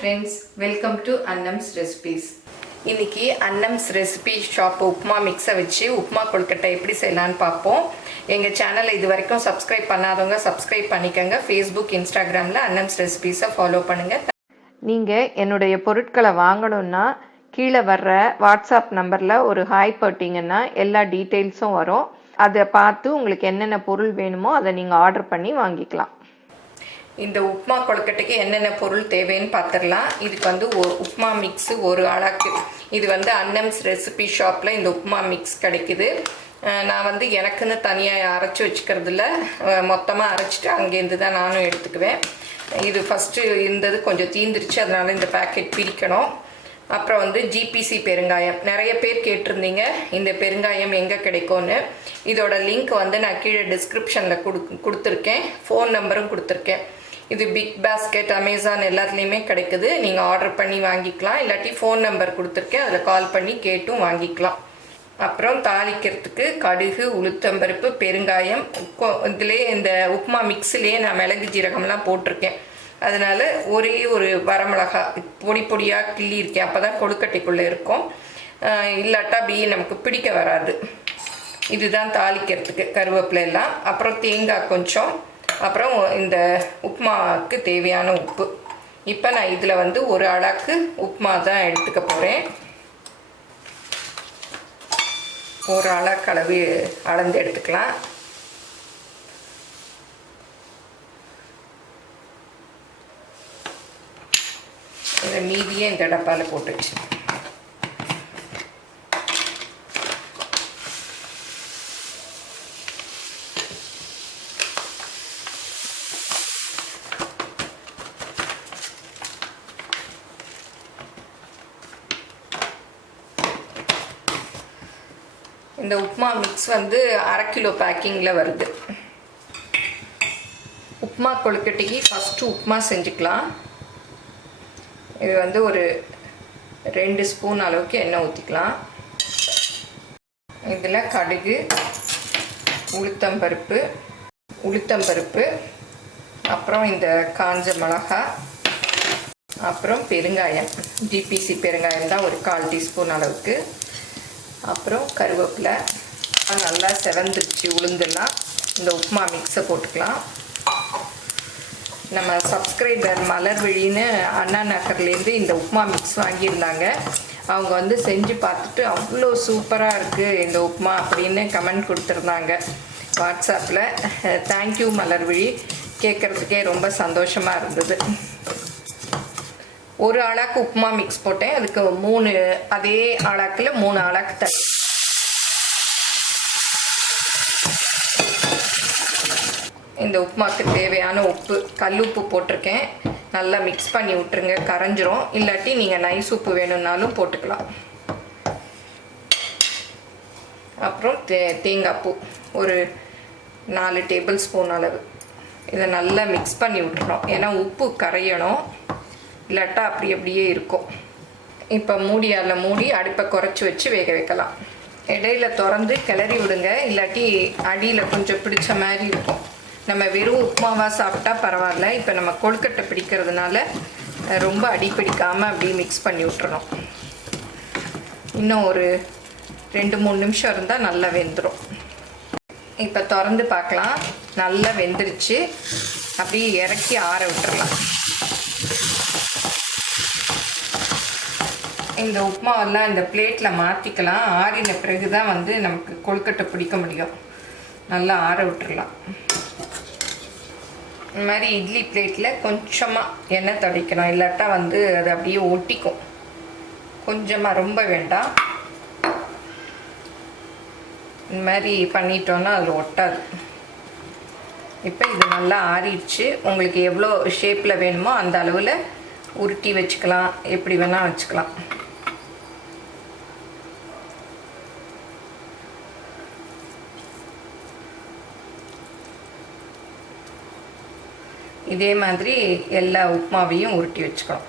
friends, welcome to Annam's Recipes. இன்னைக்கு Annam's Recipe Shop upma மிக்ஸை வச்சு உப்மா கொழுக்கட்டை எப்படி செய்யலான்னு பார்ப்போம். எங்கள் சேனலை இது வரைக்கும் சப்ஸ்கிரைப் பண்ணாதவங்க சப்ஸ்கிரைப் பண்ணிக்கங்க. ஃபேஸ்புக் இன்ஸ்டாகிராமில் Annam's Recipesஸை ஃபாலோ பண்ணுங்கள். நீங்கள் என்னுடைய பொருட்களை வாங்கணுன்னா கீழே வர்ற வாட்ஸ்அப் நம்பரில் ஒரு ஹாய் போட்டிங்கன்னா எல்லா டீட்டெயில்ஸும் வரும். அதை பார்த்து உங்களுக்கு என்னென்ன பொருள் வேணுமோ அதை நீங்கள் ஆர்டர் பண்ணி வாங்கிக்கலாம். இந்த உப்மா கொழுக்கட்டைக்கு என்னென்ன பொருள் தேவைன்னு பார்த்துடலாம். இதுக்கு வந்து உப்மா மிக்ஸு ஒரு ஆளாக்கு. இது வந்து அன்னம்ஸ் ரெசிபி ஷாப்பில் இந்த உப்மா மிக்ஸ் கிடைக்குது. நான் வந்து எனக்குன்னு தனியாக அரைச்சி வச்சுக்கிறதுல மொத்தமாக அரைச்சிட்டு அங்கேருந்து தான் நானும் எடுத்துக்குவேன். இது ஃபஸ்ட்டு இருந்தது கொஞ்சம் தீந்துருச்சு, அதனால இந்த பேக்கெட் பிரிக்கணும். அப்புறம் வந்து ஜிபிசி பெருங்காயம், நிறைய பேர் கேட்டிருந்தீங்க இந்த பெருங்காயம் எங்கே கிடைக்கும்னு. இதோட லிங்க் வந்து நான் கீழே டிஸ்கிரிப்ஷனில் கொடுத்துருக்கேன், ஃபோன் நம்பரும் கொடுத்துருக்கேன். இது பிக் பாஸ்கெட், அமேசான் எல்லாத்துலேயுமே கிடைக்குது. நீங்கள் ஆர்டர் பண்ணி வாங்கிக்கலாம், இல்லாட்டி ஃபோன் நம்பர் கொடுத்துருக்கேன், அதில் கால் பண்ணி கேட்டும் வாங்கிக்கலாம். அப்புறம் தாளிக்கிறதுக்கு கடுகு, உளுத்தம்பருப்பு, பெருங்காயம். இதிலே இந்த உப்மா மிக்ஸிலே நான் மிளகு ஜீரகம்லாம் போட்டிருக்கேன். அதனால் ஒரே ஒரு வரமிளகா பொடி பொடியாக கிள்ளியிருக்கேன், அப்போ தான் கொழுக்கட்டைக்குள்ளே இருக்கும். இல்லாட்டா அப்படியே நமக்கு பிடிக்க வராது. இதுதான் தாளிக்கிறதுக்கு கருவேப்பிலை எல்லாம். அப்புறம் தேங்காய் கொஞ்சம், அப்புறம் இந்த உப்மாவுக்கு தேவையான உப்பு. இப்போ நான் இதில் வந்து ஒரு அளாக்கு உப்மா தான் எடுத்துக்க போகிறேன். ஒரு அளாக்கு அளவு அளந்து எடுத்துக்கலாம். இதை மீதியே இந்த டப்பாவில் போட்டு வச்சு இந்த உப்மா மிக்ஸ் வந்து 1/2 கிலோ பேக்கிங்கில் வருது. உப்மா கொழுக்கட்டைக்கு ஃபஸ்ட்டு உப்மா செஞ்சுக்கலாம். இது வந்து ஒரு 2 ஸ்பூன் அளவுக்கு எண்ணெய் ஊற்றிக்கலாம். இதில் கடுகு, உளுத்தம்பருப்பு, அப்புறம் இந்த காஞ்ச மிளகா, அப்புறம் பெருங்காயம், ஜிபிசி பெருங்காயம் தான் ஒரு 1/4 டீஸ்பூன் அளவுக்கு. அப்புறம் கருவேப்பிலை நல்லா செவந்துருச்சு. உளுந்துலாம் இந்த உப்மா மிக்ஸை போட்டுக்கலாம். நம்ம சப்ஸ்கிரைபர் மலர்விழின்னு அண்ணா நகர்லேருந்து இந்த உப்மா மிக்ஸ் வாங்கியிருந்தாங்க. அவங்க வந்து செஞ்சு பார்த்துட்டு அவ்வளோ சூப்பராக இருக்குது இந்த உப்மா அப்படின்னு கமெண்ட் கொடுத்துருந்தாங்க வாட்ஸ்அப்பில். தேங்க்யூ மலர்விழி, கேட்குறதுக்கே ரொம்ப சந்தோஷமாக இருந்தது. ஒரு ஆளாக்கு உப்மா மிக்ஸ் போட்டேன், அதுக்கு 3 அதே ஆளாக்கில் 3 ஆளாக்கு தண்ணி. இந்த உப்மாவுக்கு தேவையான உப்பு, கல் உப்பு போட்டிருக்கேன். நல்லா மிக்ஸ் பண்ணி விட்டுருங்க, கரைஞ்சிரும். இல்லாட்டி நீங்கள் நைஸ் உப்பு வேணும்னாலும் போட்டுக்கலாம். அப்புறம் தேங்காய் பூ ஒரு 4 டேபிள் ஸ்பூன் அளவு. இதை நல்லா மிக்ஸ் பண்ணி விட்டுறணும், ஏன்னா உப்பு கரையணும், இல்லாட்டா அப்படியே இருக்கும். இப்போ மூடியால் மூடி அடுப்பை குறைச்சி வச்சு வேக வைக்கலாம். இடையில திறந்து கிளறி விடுங்க, இல்லாட்டி அடியில் கொஞ்சம் பிடிச்ச மாதிரி இருக்கும். நம்ம வெறும் உப்மாவாக சாப்பிட்டா பரவாயில்ல. இப்போ நம்ம கொழுக்கட்டை பிடிக்கிறதுனால ரொம்ப அடி பிடிக்காமல் அப்படியே மிக்ஸ் பண்ணி விட்டுறணும். இன்னும் ஒரு 2-3 நிமிஷம் இருந்தால் நல்லா வெந்துடும். இப்போ திறந்து பார்க்கலாம், நல்லா வெந்துருச்சு. அப்படியே இறக்கி ஆற விட்டுறலாம். இந்த உப்மாவெல்லாம் இந்த பிளேட்டில் மாற்றிக்கலாம். ஆறின பிறகு தான் வந்து நமக்கு கொழுக்கட்டை பிடிக்க முடியும். நல்லா ஆற விட்டுறலாம். இந்த மாதிரி இட்லி பிளேட்டில் கொஞ்சமாக எண்ணெய் தடிக்கணும், இல்லாட்டா வந்து அது அப்படியே ஒட்டிக்கும். கொஞ்சமாக, ரொம்ப வேண்டாம். இந்த மாதிரி பண்ணிட்டோன்னா அதில் ஒட்டாது. இப்போ இது நல்லா ஆறிடுச்சு. உங்களுக்கு எவ்வளோ ஷேப்பில் வேணுமோ அந்த அளவில் உருட்டி வச்சுக்கலாம், எப்படி வேணால் வச்சுக்கலாம். இதே மாதிரி எல்லா உப்மாவையும் உருட்டி வச்சுக்கணும்.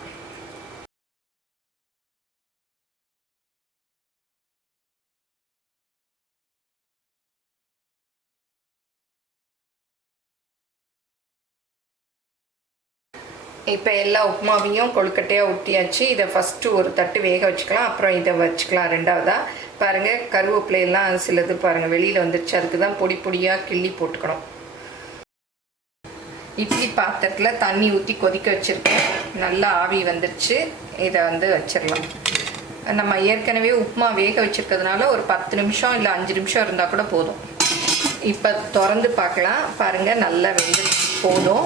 இப்போ எல்லா உப்புமாவையும் கொழுக்கட்டையாக ஊற்றியாச்சு. இதை ஃபஸ்ட்டு ஒரு தட்டு வேக வச்சுக்கலாம், அப்புறம் இதை வச்சுக்கலாம் ரெண்டாவதாக. பாருங்கள் கருவேப்பிலையெல்லாம் சிலது பாருங்கள் வெளியில் வந்துடுச்சு, அதுக்கு தான் பொடி பொடியாக கிள்ளி போட்டுக்கணும். இட்லி பாத்திரத்தில் தண்ணி ஊற்றி கொதிக்க வச்சுருக்கேன், நல்லா ஆவி வந்துடுச்சு. இதை வச்சிடலாம். நம்ம ஏற்கனவே உப்புமா வேக வச்சுருக்கிறதுனால ஒரு 10 நிமிஷம் இல்லை 5 நிமிஷம் இருந்தால் கூட போதும். இப்போ திறந்து பார்க்கலாம். பாருங்கள் நல்லா வெந்துடுச்சு, போதும்.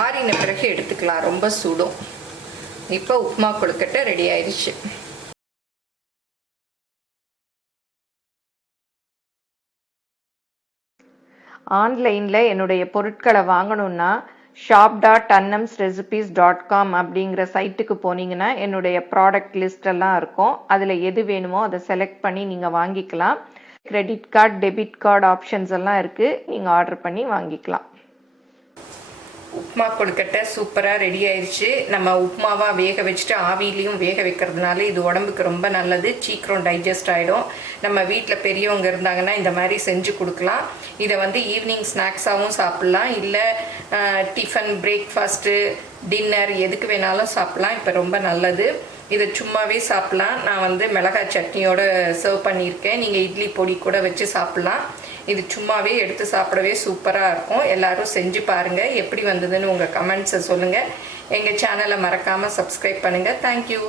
ஆறின பிறகு எடுத்துக்கலாம், ரொம்ப சூடும். இப்போ உப்புமா கொழுக்கட்டை ரெடி ஆயிடுச்சு. ஆன்லைனில் என்னுடைய பொருட்களை வாங்கணுன்னா shop.annamsrecipes.com அப்படிங்கிற சைட்டுக்கு போனீங்கன்னா என்னுடைய ப்ராடக்ட் லிஸ்டெல்லாம் இருக்கும். அதில் எது வேணுமோ அதை செலக்ட் பண்ணி நீங்கள் வாங்கிக்கலாம். Credit card, debit card options எல்லாம் இருக்குது, நீங்கள் ஆர்டர் பண்ணி வாங்கிக்கலாம். உப்புமா கொழுக்கட்டை சூப்பராக ரெடி ஆயிடுச்சு. நம்ம உப்புமாவாக வேக வச்சுட்டு ஆவிலையும் வேக வைக்கிறதுனால இது உடம்புக்கு ரொம்ப நல்லது, சீக்கிரம் டைஜஸ்ட் ஆகிடும். நம்ம வீட்டில் பெரியவங்க இருந்தாங்கன்னா இந்த மாதிரி செஞ்சு கொடுக்கலாம். இதை ஈவினிங் ஸ்நாக்ஸாகவும் சாப்பிட்லாம், இல்லை டிஃபன், பிரேக்ஃபாஸ்ட்டு, டின்னர் எதுக்கு வேணாலும் சாப்பிட்லாம். இப்போ ரொம்ப நல்லது. இதை சும்மாவே சாப்பிட்லாம். நான் மிளகாய் சட்னியோடு சர்வ் பண்ணியிருக்கேன். நீங்கள் இட்லி பொடி கூட வச்சு சாப்பிட்லாம். இது சும்மாவே எடுத்து சாப்பிடவே சூப்பராக இருக்கும். எல்லோரும் செஞ்சு பாருங்கள், எப்படி வந்ததுன்னு உங்கள் கமெண்ட்ஸை சொல்லுங்கள். எங்கள் சேனலை மறக்காமல் சப்ஸ்கிரைப் பண்ணுங்கள். தேங்க்யூ.